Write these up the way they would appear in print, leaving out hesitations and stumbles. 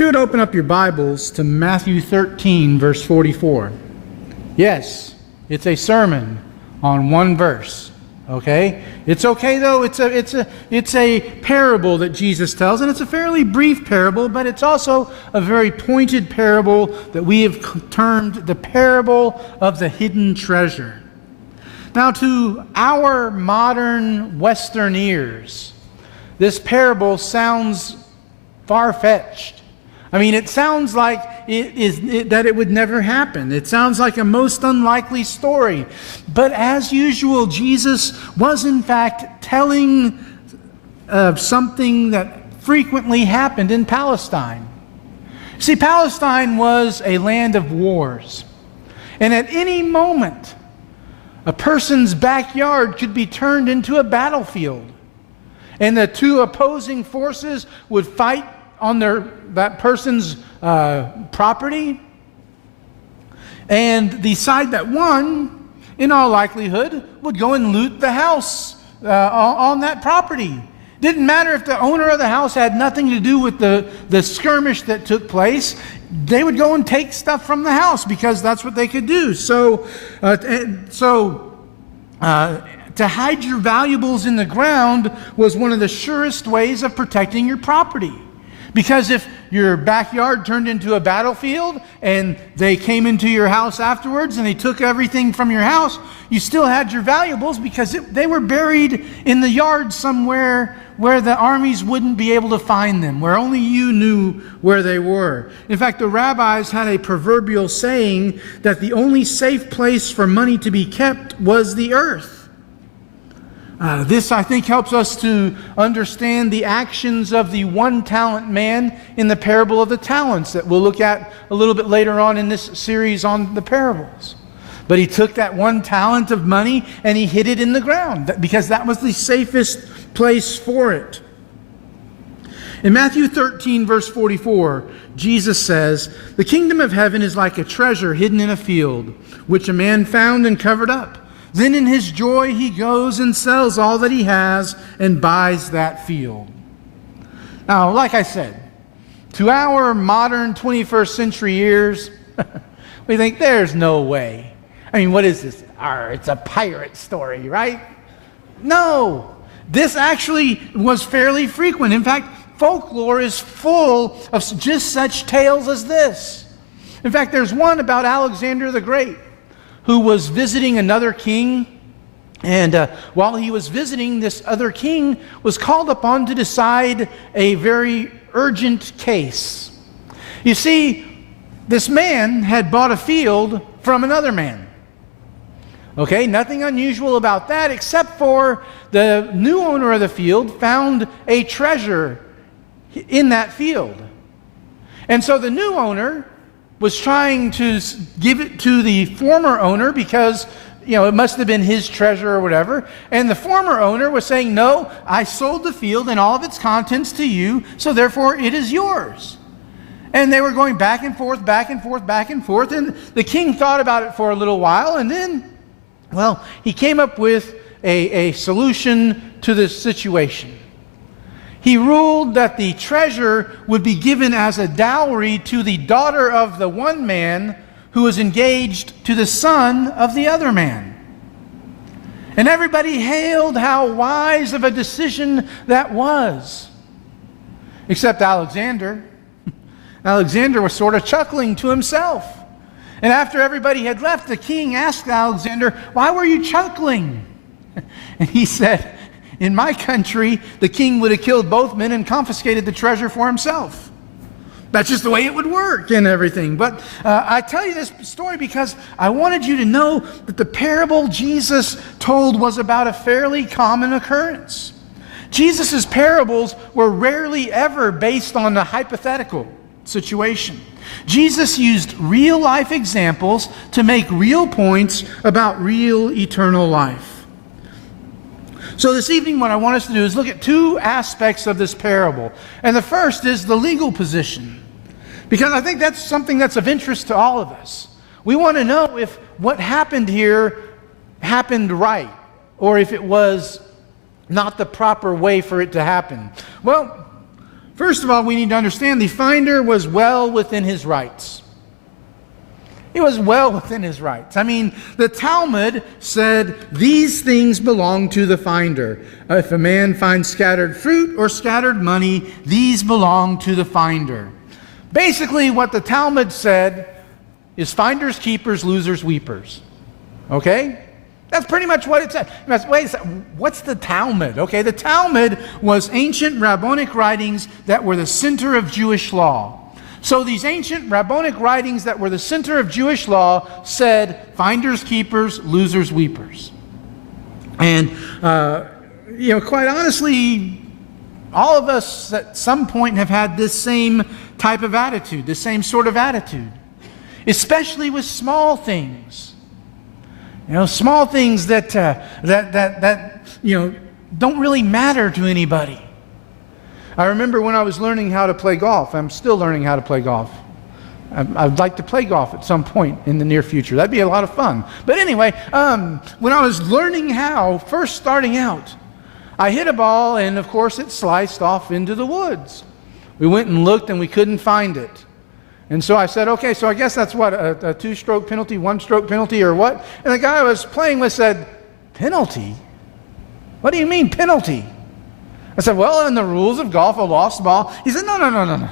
If you would open up your Bibles to Matthew 13, verse 44. Yes, it's a sermon on one verse. Okay? It's okay though, it's a parable that Jesus tells, and it's a fairly brief parable, but it's also a very pointed parable that we have termed the parable of the hidden treasure. Now, to our modern Western ears, this parable sounds far-fetched. I mean, it sounds like that it would never happen. It sounds like a most unlikely story. But as usual, Jesus was in fact telling of something that frequently happened in Palestine. See, Palestine was a land of wars. And at any moment, a person's backyard could be turned into a battlefield. And the two opposing forces would fight on that person's property. And the side that won, in all likelihood, would go and loot the house on that property. Didn't matter if the owner of the house had nothing to do with the skirmish that took place. They would go and take stuff from the house because that's what they could do. So to hide your valuables in the ground was one of the surest ways of protecting your property. Because if your backyard turned into a battlefield and they came into your house afterwards and they took everything from your house, you still had your valuables because they were buried in the yard somewhere where the armies wouldn't be able to find them, where only you knew where they were. In fact, the rabbis had a proverbial saying that the only safe place for money to be kept was the earth. This, I think, helps us to understand the actions of the one-talent man in the parable of the talents that we'll look at a little bit later on in this series on the parables. But he took that 1 talent of money and he hid it in the ground because that was the safest place for it. In Matthew 13, verse 44, Jesus says, "The kingdom of heaven is like a treasure hidden in a field, which a man found and covered up. Then in his joy he goes and sells all that he has and buys that field." Now, like I said, to our modern 21st century ears, we think there's no way. I mean, what is this? It's a pirate story, right? No. This actually was fairly frequent. In fact, folklore is full of just such tales as this. In fact, there's one about Alexander the Great, who was visiting another king, and while he was visiting, this other king was called upon to decide a very urgent case. You see, this man had bought a field from another man. Okay, nothing unusual about that, except for the new owner of the field found a treasure in that field. And so the new owner was trying to give it to the former owner because, it must have been his treasure or whatever. And the former owner was saying, "No, I sold the field and all of its contents to you, so therefore it is yours." And they were going back and forth, back and forth, back and forth. And the king thought about it for a little while, and then, he came up with a solution to this situation. He ruled that the treasure would be given as a dowry to the daughter of the one man who was engaged to the son of the other man. And everybody hailed how wise of a decision that was. Except Alexander. Alexander was sort of chuckling to himself. And after everybody had left, the king asked Alexander, "Why were you chuckling?" And he said, "In my country, the king would have killed both men and confiscated the treasure for himself. That's just the way it would work and everything." But I tell you this story because I wanted you to know that the parable Jesus told was about a fairly common occurrence. Jesus' parables were rarely ever based on a hypothetical situation. Jesus used real-life examples to make real points about real eternal life. So this evening what I want us to do is look at 2 aspects of this parable. And the first is the legal position, because I think that's something that's of interest to all of us. We want to know if what happened here happened right, or if it was not the proper way for it to happen. Well, First of all, we need to understand the finder was well within his rights. He was well within his rights. I mean, the Talmud said these things belong to the finder. If a man finds scattered fruit or scattered money, these belong to the finder. Basically, what the Talmud said is finders, keepers, losers, weepers. Okay? That's pretty much what it said. Wait a second. What's the Talmud? Okay, the Talmud was ancient rabbinic writings that were the center of Jewish law. So these ancient rabbinic writings that were the center of Jewish law said finders, keepers, losers, weepers. And, quite honestly, all of us at some point have had this same type of attitude, this same sort of attitude, especially with small things. Small things that don't really matter to anybody. I remember when I was learning how to play golf. I'm still learning how to play golf. I'd like to play golf at some point in the near future. That'd be a lot of fun. But anyway, when I was learning how, first starting out, I hit a ball and of course it sliced off into the woods. We went and looked and we couldn't find it. And so I said, okay, so I guess that's what, a two-stroke penalty, one-stroke penalty, or what? And the guy I was playing with said, penalty? What do you mean, penalty? I said, well, in the rules of golf, a lost ball. He said, no.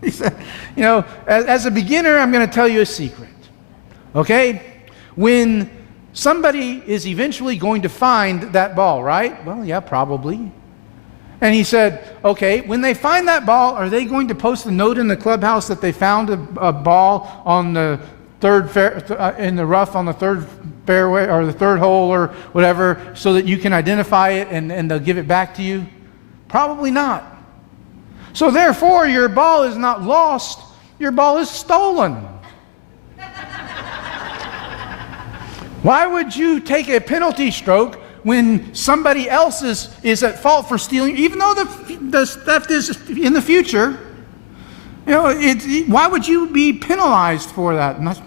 He said, as a beginner, I'm going to tell you a secret. Okay? When somebody is eventually going to find that ball, right? Well, yeah, probably. And he said, okay, when they find that ball, are they going to post a note in the clubhouse that they found a ball on the in the rough on the third fairway or the third hole or whatever so that you can identify it and they'll give it back to you? Probably not. So therefore, your ball is not lost, your ball is stolen. Why would you take a penalty stroke when somebody else is at fault for stealing, even though the theft is in the future? Why would you be penalized for that? And that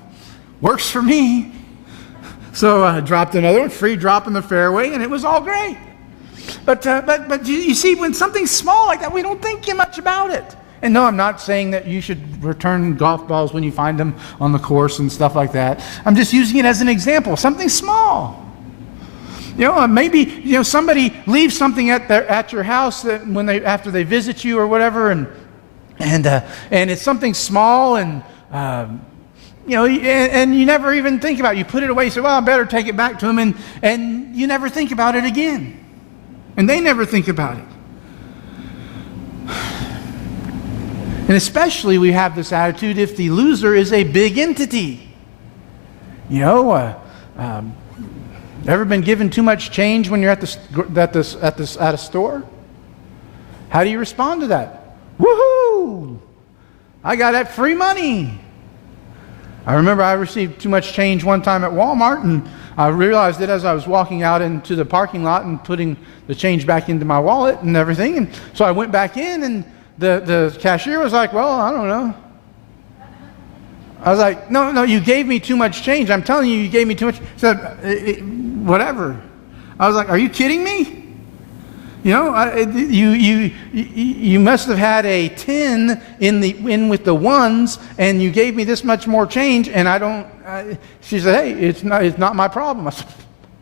works for me. So I dropped another one, free drop in the fairway, and it was all great. But you see, when something's small like that, we don't think much about it. And no, I'm not saying that you should return golf balls when you find them on the course and stuff like that. I'm just using it as an example, something small. Maybe somebody leaves something at your house after they visit you or whatever, and it's something small, and and you never even think about it. You put it away. You say, well, I better take it back to them, and you never think about it again, and they never think about it. And especially we have this attitude if the loser is a big entity. Ever been given too much change when you're at a store? How do you respond to that? Woohoo! I got that free money. I remember I received too much change one time at Walmart, and I realized it as I was walking out into the parking lot and putting the change back into my wallet and everything. And so I went back in, and the cashier was like, well, I don't know. I was like, no, you gave me too much change. I'm telling you, you gave me too much. He said, whatever. I was like, are you kidding me? You must have had a 10 in with the ones, and you gave me this much more change, and I don't. She said, hey, it's not my problem. I said,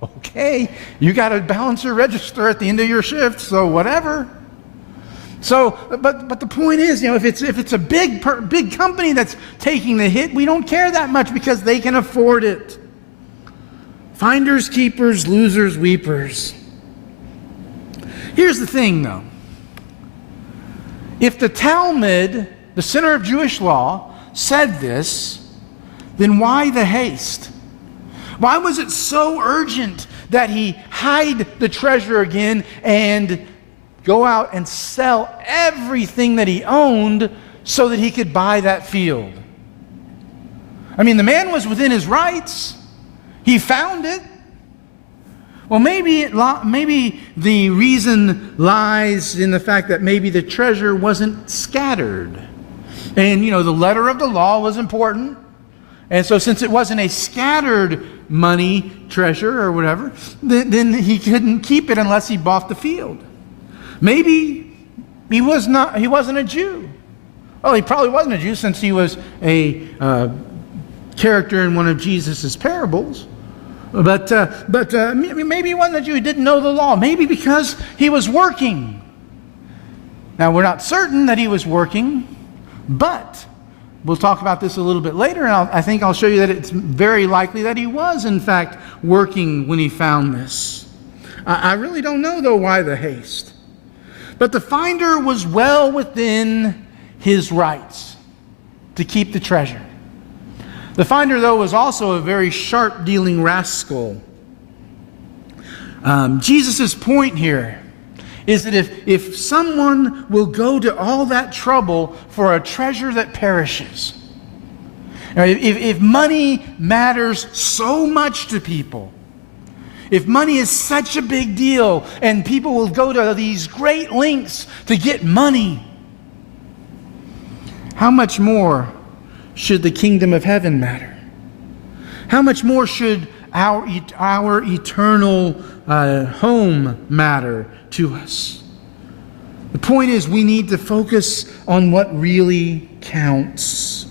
okay, you got to balance your register at the end of your shift, so whatever. So, but the point is, if it's a big company that's taking the hit, we don't care that much because they can afford it. Finders, keepers, losers, weepers. Here's the thing, though. If the Talmud, the center of Jewish law, said this, then why the haste? Why was it so urgent that he hide the treasure again and go out and sell everything that he owned so that he could buy that field? I mean, the man was within his rights. He found it. Well, maybe the reason lies in the fact that maybe the treasure wasn't scattered. And, the letter of the law was important. And so since it wasn't a scattered money treasure or whatever, then he couldn't keep it unless he bought the field. Maybe He wasn't a Jew. Well, he probably wasn't a Jew since he was a character in one of Jesus' parables. But maybe he wasn't a Jew. He didn't know the law. Maybe because he was working. Now, we're not certain that he was working, but we'll talk about this a little bit later, and I think I'll show you that it's very likely that he was, in fact, working when he found this. I really don't know, though, why the haste. But the finder was well within his rights to keep the treasure. The finder, though, was also a very sharp-dealing rascal. Jesus' point here is that if someone will go to all that trouble for a treasure that perishes, if money matters so much to people, if money is such a big deal and people will go to these great lengths to get money, how much more should the kingdom of heaven matter? How much more should our eternal home matter to us? The point is, we need to focus on what really counts.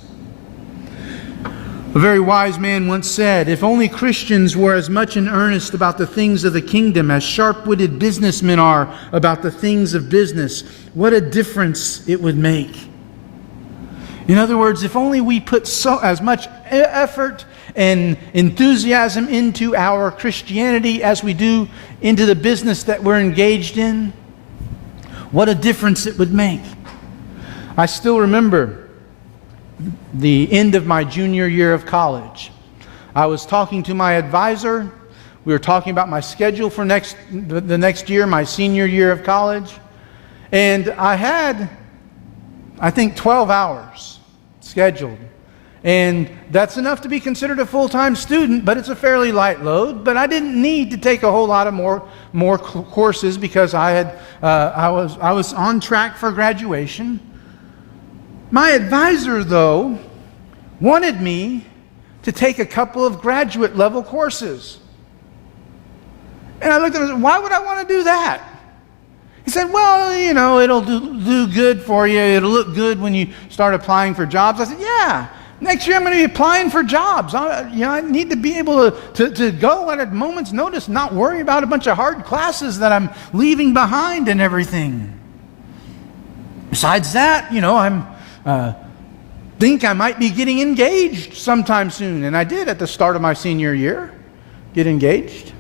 A very wise man once said, if only Christians were as much in earnest about the things of the kingdom as sharp-witted businessmen are about the things of business, what a difference it would make. In other words, if only we put as much effort and enthusiasm into our Christianity as we do into the business that we're engaged in, what a difference it would make. I still remember the end of my junior year of college. I was talking to my advisor. We were talking about my schedule for the next year, my senior year of college. And I had, I think, 12 hours scheduled. And that's enough to be considered a full-time student, but it's a fairly light load. But I didn't need to take a whole lot of more courses because I was on track for graduation. My advisor, though, wanted me to take a couple of graduate level courses. And I looked at him and said, why would I want to do that? He said, well, you know, it'll do good for you. It'll look good when you start applying for jobs. I said, yeah. Next year I'm going to be applying for jobs. I need to be able to go at a moment's notice, not worry about a bunch of hard classes that I'm leaving behind and everything. Besides that, you know, I think I might be getting engaged sometime soon. And I did at the start of my senior year, get engaged.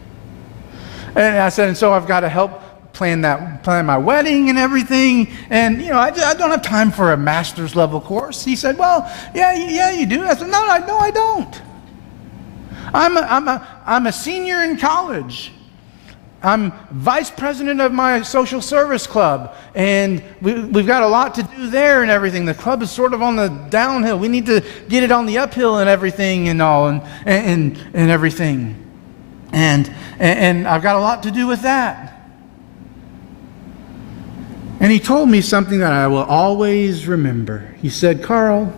And I said, and so I've got to help plan my wedding and everything, and you know, I don't have time for a master's level course. He said, well, yeah, you do. I said, no, I don't. I'm a senior in college. I'm vice president of my social service club, and we've got a lot to do there and everything. The club is sort of on the downhill. We need to get it on the uphill and everything and all and everything. And I've got a lot to do with that. And he told me something that I will always remember. He said, Carl,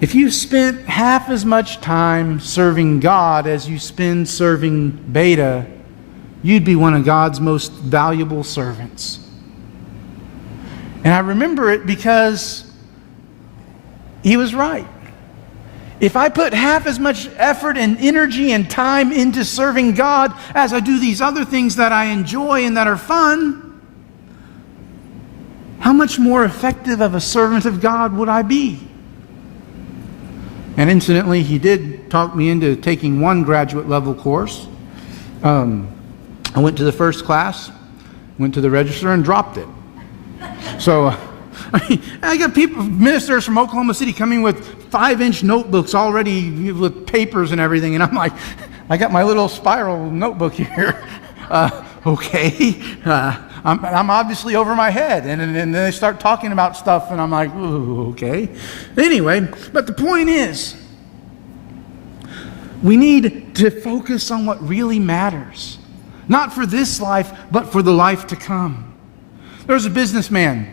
if you spent half as much time serving God as you spend serving Beta, you'd be one of God's most valuable servants. And I remember it because he was right. If I put half as much effort and energy and time into serving God as I do these other things that I enjoy and that are fun, how much more effective of a servant of God would I be? And incidentally, he did talk me into taking one graduate level course. I went to the first class, went to the register, and dropped it. So I got ministers from Oklahoma City coming with 5-inch notebooks already with papers and everything, and I'm like, I got my little spiral notebook here. Okay. I'm obviously over my head. And then they start talking about stuff, and I'm like, ooh, okay. Anyway, but the point is, we need to focus on what really matters. Not for this life, but for the life to come. There was a businessman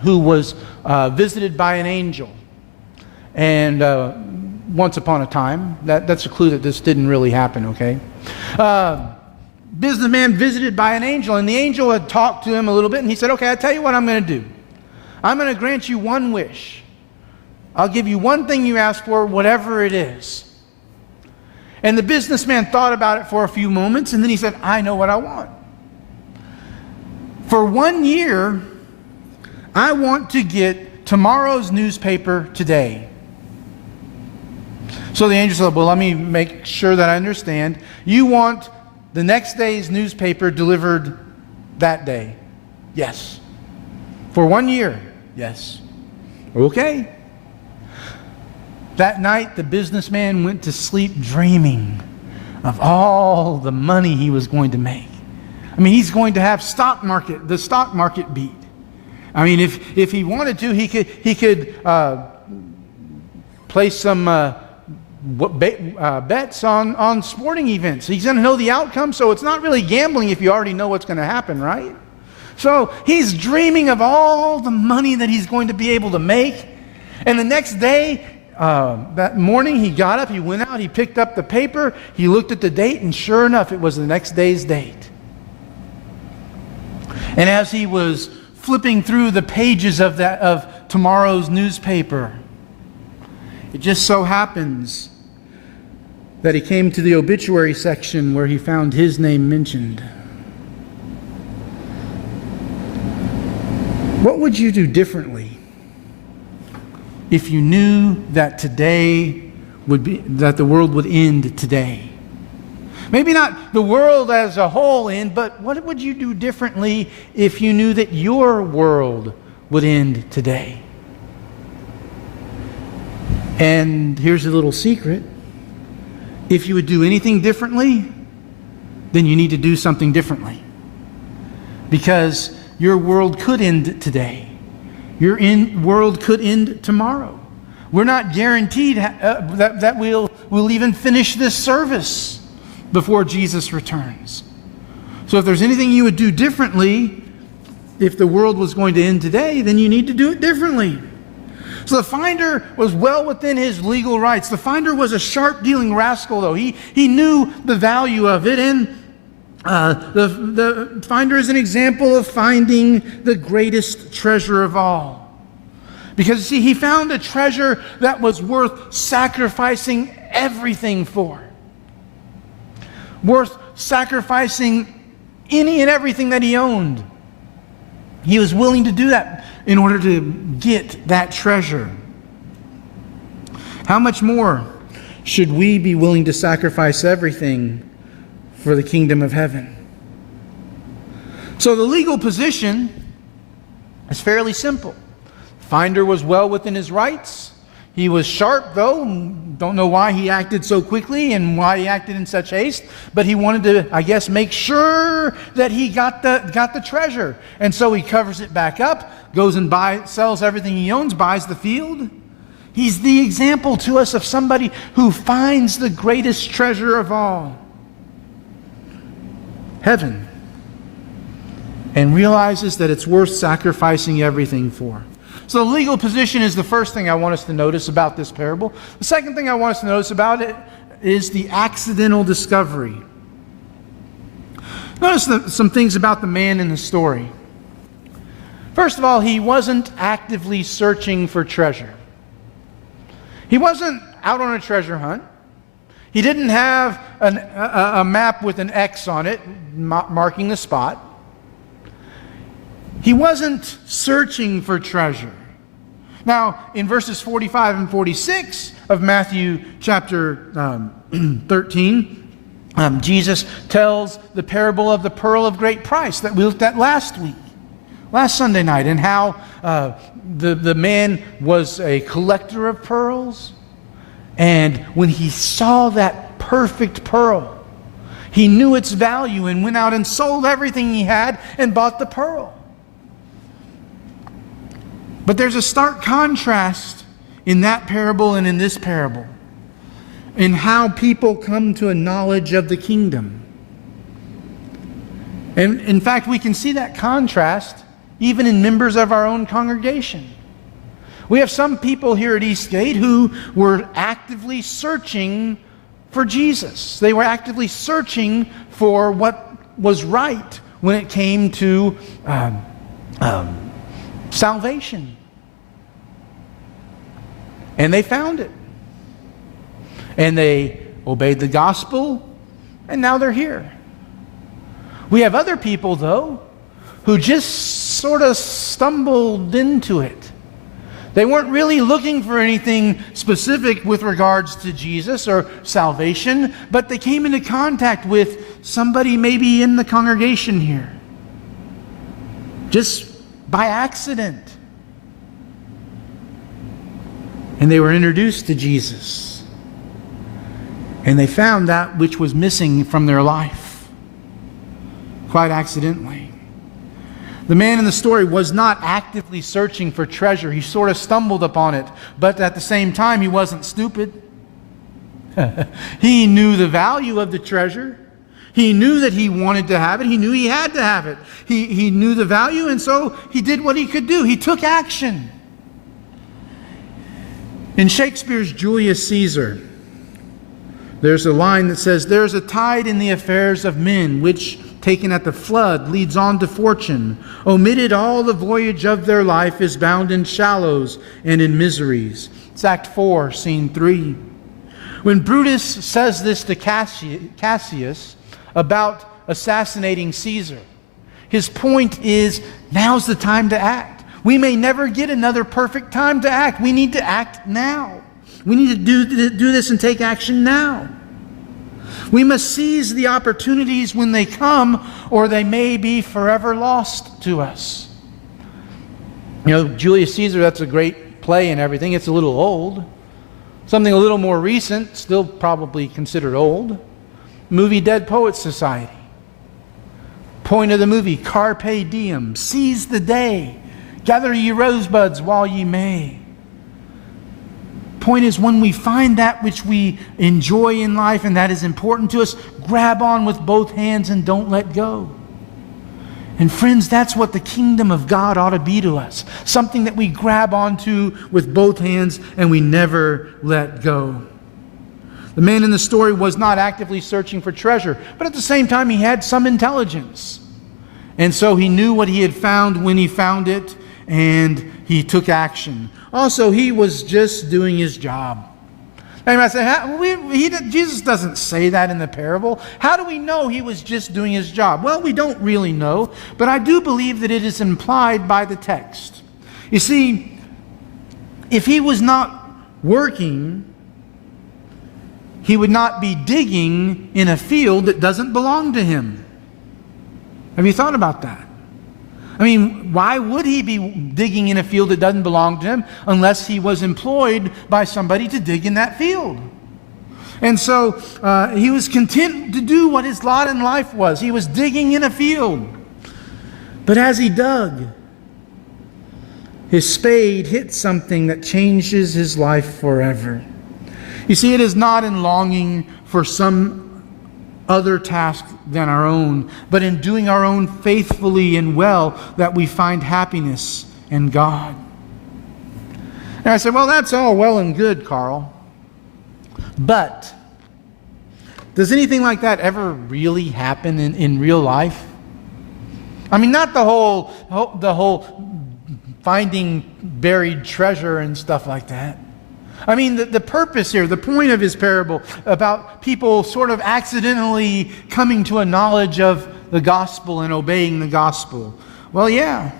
who was visited by an angel. And once upon a time, that's a clue that this didn't really happen, okay? businessman visited by an angel, and the angel had talked to him a little bit, and he said, okay, I'll tell you what I'm going to do. I'm going to grant you one wish. I'll give you one thing you ask for, whatever it is. And the businessman thought about it for a few moments, and then he said, I know what I want. For 1 year, I want to get tomorrow's newspaper today. So the angel said, well, let me make sure that I understand. You want the next day's newspaper delivered that day? Yes. For 1 year? Yes. Okay. That night, the businessman went to sleep dreaming of all the money he was going to make. I mean, he's going to have the stock market beat. I mean, if he wanted to, he could place some bets on sporting events. He's going to know the outcome, so it's not really gambling if you already know what's going to happen, right? So he's dreaming of all the money that he's going to be able to make. And the next day, that morning, he got up, he went out, he picked up the paper, he looked at the date, and sure enough, it was the next day's date. And as he was flipping through the pages of tomorrow's newspaper, it just so happens that he came to the obituary section where he found his name mentioned. What would you do differently if you knew that that the world would end today? Maybe not the world as a whole end, but what would you do differently if you knew that your world would end today? And here's a little secret. If you would do anything differently, then you need to do something differently. Because your world could end today. Your world could end tomorrow. We're not guaranteed that we'll even finish this service before Jesus returns. So if there's anything you would do differently, if the world was going to end today, then you need to do it differently. So the finder was well within his legal rights. The finder was a sharp-dealing rascal, though. He knew the value of it, and the finder is an example of finding the greatest treasure of all. Because, see, he found a treasure that was worth sacrificing everything for. Worth sacrificing any and everything that he owned. He was willing to do that in order to get that treasure. How much more should we be willing to sacrifice everything for the kingdom of heaven? So the legal position is fairly simple. Finder was well within his rights. He was sharp, though. Don't know why he acted so quickly and why he acted in such haste, but he wanted to, I guess, make sure that he got the treasure. And so he covers it back up, goes and sells everything he owns, buys the field. He's the example to us of somebody who finds the greatest treasure of all, heaven, and realizes that it's worth sacrificing everything for. So the legal position is the first thing I want us to notice about this parable. The second thing I want us to notice about it is the accidental discovery. Notice some things about the man in the story. First of all, he wasn't actively searching for treasure. He wasn't out on a treasure hunt. He didn't have a map with an X on it, marking the spot. He wasn't searching for treasure. Now, in verses 45 and 46 of Matthew chapter 13, Jesus tells the parable of the pearl of great price that we looked at last Sunday night, and how the man was a collector of pearls. And when he saw that perfect pearl, he knew its value and went out and sold everything he had and bought the pearl. But there's a stark contrast in that parable and in this parable in how people come to a knowledge of the kingdom. And in fact, we can see that contrast even in members of our own congregation. We have some people here at Eastgate who were actively searching for Jesus. They were actively searching for what was right when it came to salvation. And they found it. And they obeyed the gospel, and now they're here. We have other people, though, who just sort of stumbled into it. They weren't really looking for anything specific with regards to Jesus or salvation, but they came into contact with somebody maybe in the congregation here, just by accident. And they were introduced to Jesus. And they found that which was missing from their life, quite accidentally. The man in the story was not actively searching for treasure. He sort of stumbled upon it, but at the same time, he wasn't stupid. He knew the value of the treasure. He knew that he wanted to have it. He knew he had to have it. He knew the value, and so he did what he could do. He took action. In Shakespeare's Julius Caesar, there's a line that says, "There's a tide in the affairs of men, which, taken at the flood, leads on to fortune. Omitted all the voyage of their life is bound in shallows and in miseries." It's Act 4, Scene 3. When Brutus says this to Cassius about assassinating Caesar, his point is, now's the time to act. We may never get another perfect time to act. We need to act now. We need to do this and take action now. We must seize the opportunities when they come, or they may be forever lost to us. You know, Julius Caesar, that's a great play and everything. It's a little old. Something a little more recent, still probably considered old. Movie Dead Poets Society. Point of the movie, carpe diem, seize the day. Gather ye rosebuds while ye may. Point is, when we find that which we enjoy in life and that is important to us, grab on with both hands and don't let go. And friends, that's what the kingdom of God ought to be to us. Something that we grab onto with both hands and we never let go. The man in the story was not actively searching for treasure, but at the same time he had some intelligence. And so he knew what he had found when he found it, and he took action. Also, he was just doing his job. And I say, Jesus doesn't say that in the parable. How do we know he was just doing his job? Well, we don't really know, but I do believe that it is implied by the text. You see, if he was not working, he would not be digging in a field that doesn't belong to him. Have you thought about that? I mean, why would he be digging in a field that doesn't belong to him unless he was employed by somebody to dig in that field? And so he was content to do what his lot in life was. He was digging in a field. But as he dug, his spade hit something that changes his life forever. You see, it is not in longing for some other task than our own, but in doing our own faithfully and well that we find happiness in God. And I said, well, that's all well and good, Carl. But does anything like that ever really happen in real life? I mean, not the whole finding buried treasure and stuff like that. I mean, the purpose here, the point of his parable about people sort of accidentally coming to a knowledge of the gospel and obeying the gospel. Well, yeah,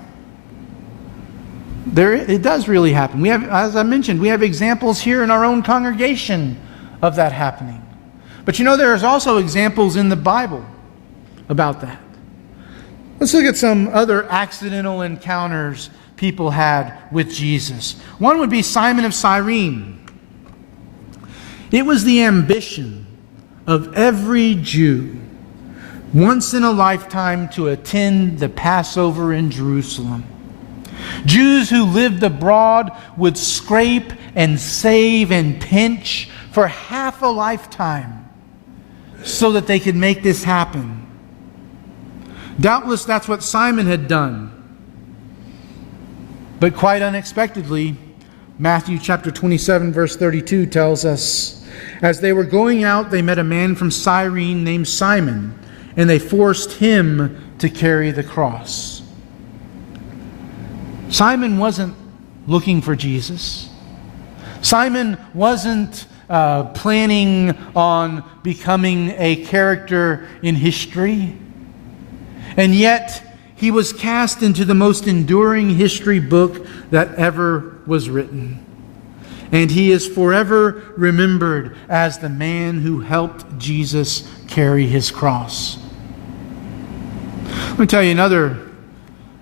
it does really happen. We have, as I mentioned, we have examples here in our own congregation of that happening. But you know, there's also examples in the Bible about that. Let's look at some other accidental encounters people had with Jesus. One would be Simon of Cyrene. It was the ambition of every Jew once in a lifetime to attend the Passover in Jerusalem. Jews who lived abroad would scrape and save and pinch for half a lifetime so that they could make this happen. Doubtless that's what Simon had done. But quite unexpectedly, Matthew chapter 27, verse 32 tells us, as they were going out, they met a man from Cyrene named Simon, and they forced him to carry the cross. Simon wasn't looking for Jesus. Simon wasn't planning on becoming a character in history. And yet, he was cast into the most enduring history book that ever was written. And he is forever remembered as the man who helped Jesus carry his cross. Let me tell you another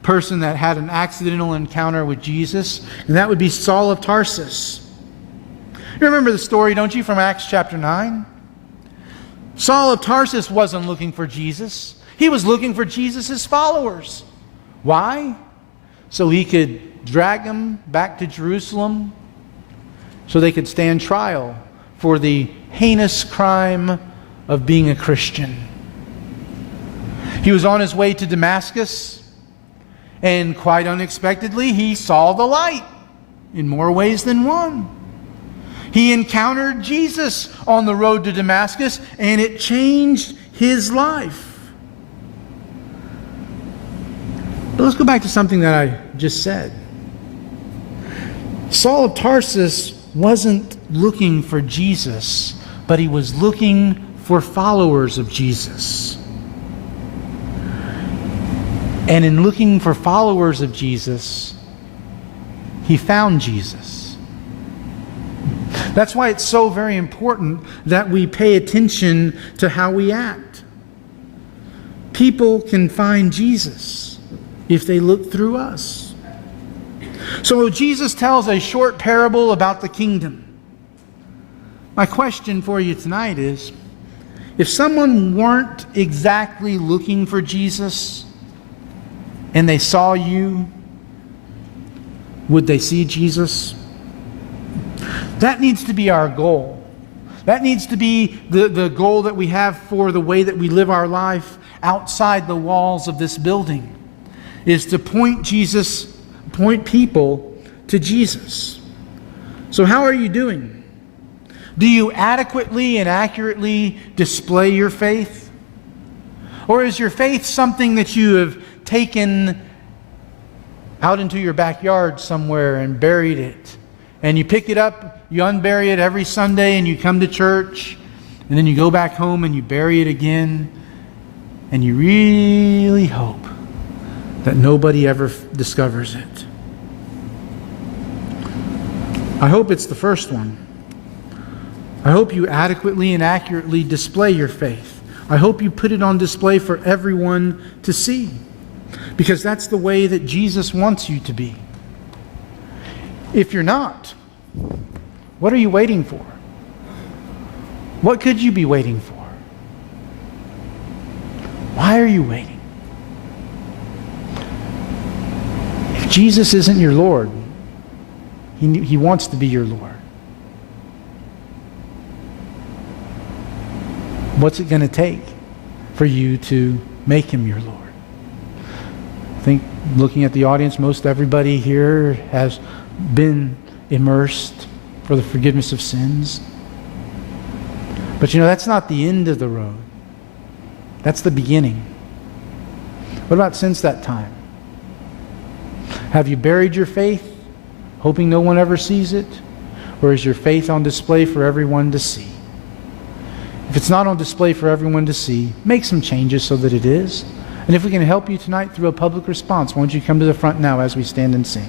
person that had an accidental encounter with Jesus, and that would be Saul of Tarsus. You remember the story, don't you, from Acts chapter 9? Saul of Tarsus wasn't looking for Jesus. He was looking for Jesus' followers. Why? So he could drag them back to Jerusalem, so they could stand trial for the heinous crime of being a Christian. He was on his way to Damascus, and quite unexpectedly, he saw the light in more ways than one. He encountered Jesus on the road to Damascus, and it changed his life. But let's go back to something that I just said. Saul of Tarsus wasn't looking for Jesus, but he was looking for followers of Jesus. And in looking for followers of Jesus, he found Jesus. That's why it's so very important that we pay attention to how we act. People can find Jesus if they look through us. So Jesus tells a short parable about the kingdom. My question for you tonight is, if someone weren't exactly looking for Jesus and they saw you, would they see Jesus? That needs to be our goal. That needs to be the goal that we have for the way that we live our life outside the walls of this building, is to point people to Jesus. So how are you doing? Do you adequately and accurately display your faith? Or is your faith something that you have taken out into your backyard somewhere and buried it? And you pick it up, you unbury it every Sunday, and you come to church, and then you go back home and you bury it again, and you really hope that nobody ever discovers it. I hope it's the first one. I hope you adequately and accurately display your faith. I hope you put it on display for everyone to see, because that's the way that Jesus wants you to be. If you're not, what are you waiting for? What could you be waiting for? Why are you waiting? If Jesus isn't your Lord, He wants to be your Lord. What's it going to take for you to make Him your Lord? I think, looking at the audience, most everybody here has been immersed for the forgiveness of sins. But that's not the end of the road. That's the beginning. What about since that time? Have you buried your faith, hoping no one ever sees it? Or is your faith on display for everyone to see? If it's not on display for everyone to see, make some changes so that it is. And if we can help you tonight through a public response, why don't you come to the front now as we stand and sing?